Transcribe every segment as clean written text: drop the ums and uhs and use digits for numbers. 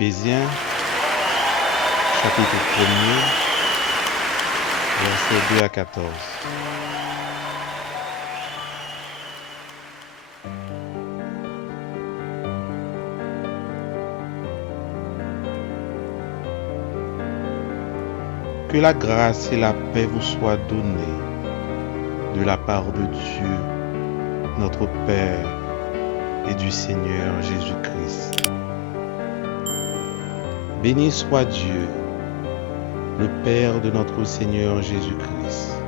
Éphésiens, chapitre 1er, versets 2 à 14. Que la grâce et la paix vous soient données de la part de Dieu, notre Père, et du Seigneur Jésus-Christ. Béni soit Dieu, le Père de notre Seigneur Jésus-Christ,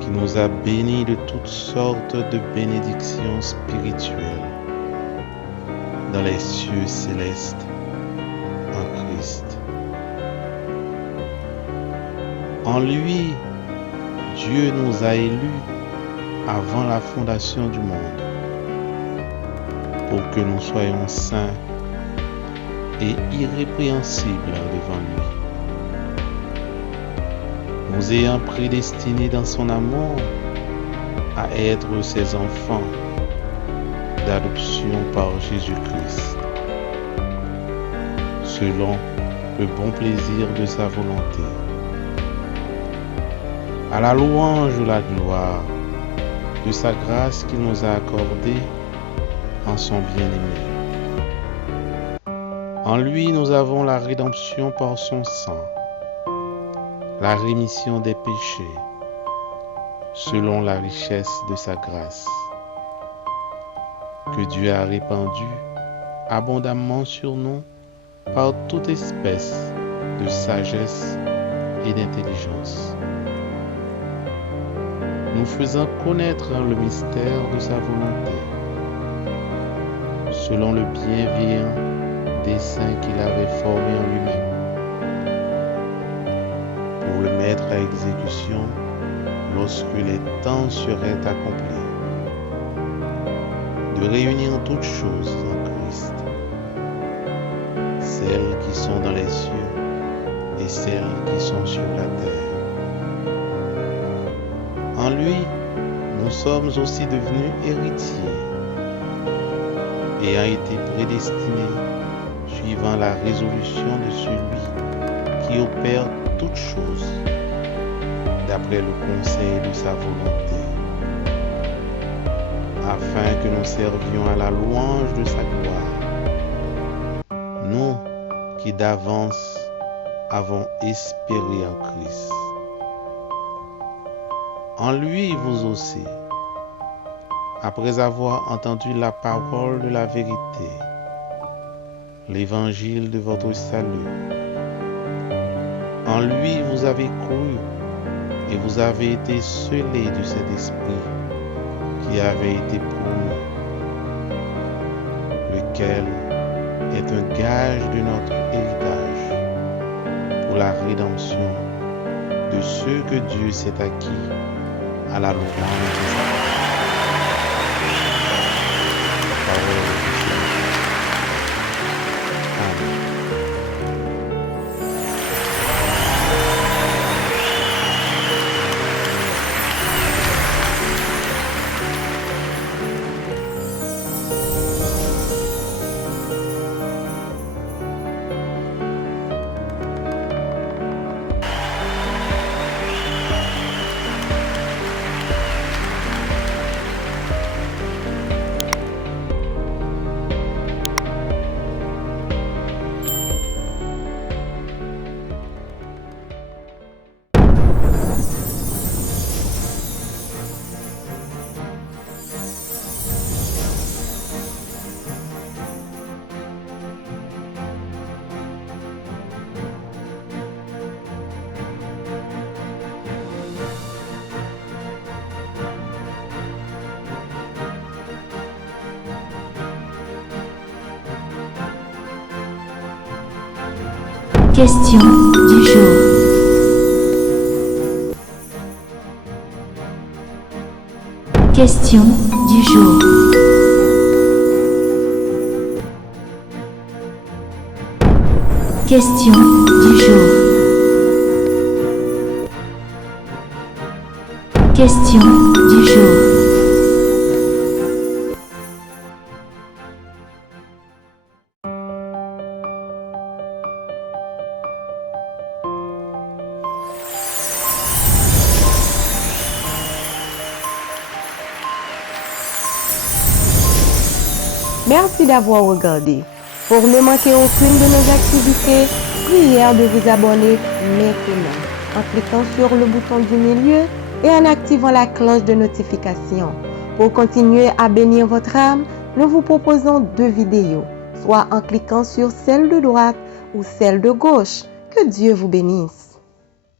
qui nous a bénis de toutes sortes de bénédictions spirituelles dans les cieux célestes en Christ. En lui, Dieu nous a élus avant la fondation du monde, pour que nous soyons saints et irrépréhensibles devant lui, nous ayant prédestinés dans son amour à être ses enfants d'adoption par Jésus-Christ, selon le bon plaisir de sa volonté, à la louange de la gloire de sa grâce qu'il nous a accordée en son bien-aimé. En lui, nous avons la rédemption par son sang, la rémission des péchés, selon la richesse de sa grâce, que Dieu a répandue abondamment sur nous par toute espèce de sagesse et d'intelligence, nous faisant connaître le mystère de sa volonté, selon le bienveillant dessein qu'il avait formé en lui-même, pour le mettre à exécution lorsque les temps seraient accomplis, de réunir toutes choses en Christ, celles qui sont dans les cieux et celles qui sont sur la terre. En lui, nous sommes aussi devenus héritiers, ayant été prédestinés suivant la résolution de celui qui opère toutes choses d'après le conseil de sa volonté, afin que nous servions à la louange de sa gloire, nous qui d'avance avons espéré en Christ. En lui, vous aussi, après avoir entendu la parole de la vérité, l'évangile de votre salut, en lui vous avez cru et vous avez été scellés du Saint-Esprit qui avait été promis, lequel est un gage de notre héritage pour la rédemption de ceux que Dieu s'est acquis à la louange de sa parole de Dieu. Amen. Question du jour. Question du jour. Question du jour. Question du jour. Merci d'avoir regardé. Pour ne manquer aucune de nos activités, prière de vous abonner maintenant en cliquant sur le bouton du milieu et en activant la cloche de notification. Pour continuer à bénir votre âme, nous vous proposons 2 vidéos, soit en cliquant sur celle de droite ou celle de gauche. Que Dieu vous bénisse.